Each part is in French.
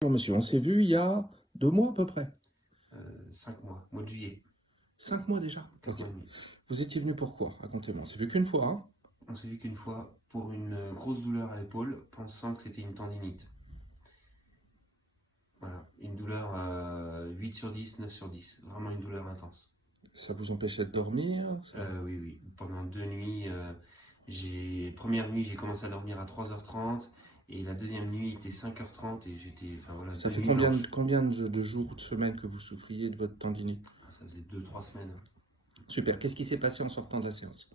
Bonjour monsieur, on s'est vu il y a 2 mois à peu près. 5 mois, mois de juillet, 5 mois déjà? 4 Ok. mois et demi. Vous étiez venu pourquoi? Racontez-moi. On s'est vu qu'une fois, hein? On s'est vu qu'une fois pour une grosse douleur à l'épaule, pensant que c'était une tendinite. Voilà, une douleur 8 sur 10, 9 sur 10, vraiment une douleur intense. Ça vous empêchait de dormir? Oui, oui, pendant 2 nuits, première nuit j'ai commencé à dormir à 3h30 et la deuxième nuit il était 5h30 et j'étais, enfin voilà, Ça deux fait nuits combien, blanches. combien de jours, de semaines que vous souffriez de votre tendinite? Ça faisait 2, 3 semaines. Super. Qu'est-ce qui s'est passé en sortant de la séance?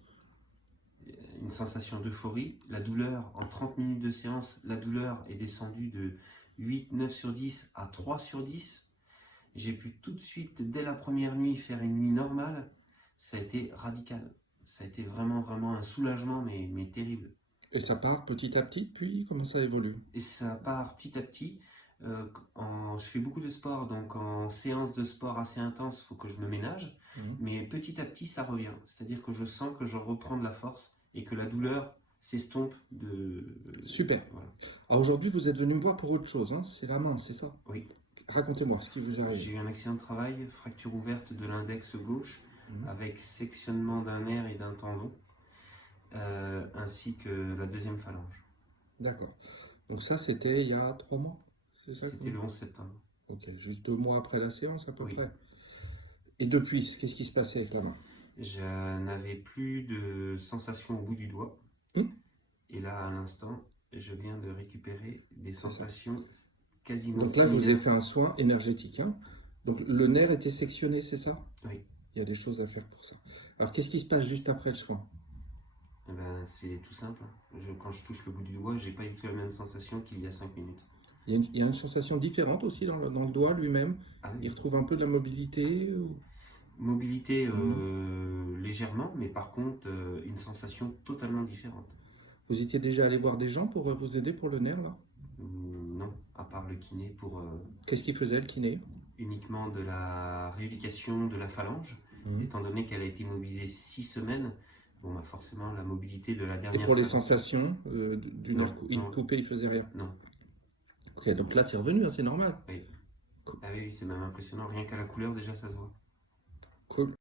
Une sensation d'euphorie. La douleur, en 30 minutes de séance, la douleur est descendue de 8, 9 sur 10 à 3 sur 10. J'ai pu tout de suite, dès la première nuit, faire une nuit normale. Ça a été radical. Ça a été vraiment, vraiment un soulagement, mais terrible. Et ça part petit à petit, puis comment ça évolue? Et ça part petit à petit. Je fais beaucoup de sport, donc en séance de sport assez intense, il faut que je me ménage. Mhm. Mais petit à petit, ça revient. C'est-à-dire que je sens que je reprends de la force et que la douleur s'estompe de... Super. Voilà. Alors aujourd'hui, vous êtes venu me voir pour autre chose, hein? C'est la main, c'est ça? Oui. Racontez-moi ce qui vous arrive. J'ai eu un accident de travail, fracture ouverte de l'index gauche, Mhm. avec sectionnement d'un nerf et d'un tendon, ainsi que la deuxième phalange. D'accord. Donc ça, c'était il y a 3 mois? C'est ça C'était le 11 septembre. Ok, juste 2 mois après la séance à peu Oui. près. Et depuis, qu'est-ce qui se passait avec ta main? Je n'avais plus de sensation au bout du doigt. Hmm. Et là, à l'instant, je viens de récupérer des C'est ça. sensations quasiment Donc là, je vous ai similaires. fait un soin énergétique, hein. Donc le nerf était sectionné, c'est ça? Oui. Il y a des choses à faire pour ça. Alors qu'est-ce qui se passe juste après le soin? Eh ben, c'est tout simple. Quand je touche le bout du doigt, j'ai pas du tout la même sensation qu'il y a 5 minutes. Il y a une sensation différente aussi dans le doigt lui-même. Ah Il oui. retrouve un peu de la mobilité Mobilité Mhm. légèrement, mais par contre, une sensation totalement différente. Vous étiez déjà allé voir des gens pour vous aider pour le nerf là? Non, à part le kiné pour Qu'est-ce qu'il faisait le kiné? uniquement de la rééducation de la phalange, Mhm. étant donné qu'elle a été mobilisée 6 semaines. Bon, bah forcément, la mobilité de la Et dernière pour les phalange. sensations du Non, nerf non, coupé, il faisait rien. non. Ok, donc là c'est revenu, hein, c'est normal. Oui. Ah oui, c'est même impressionnant. Rien qu'à la couleur, déjà, ça se voit. Cool.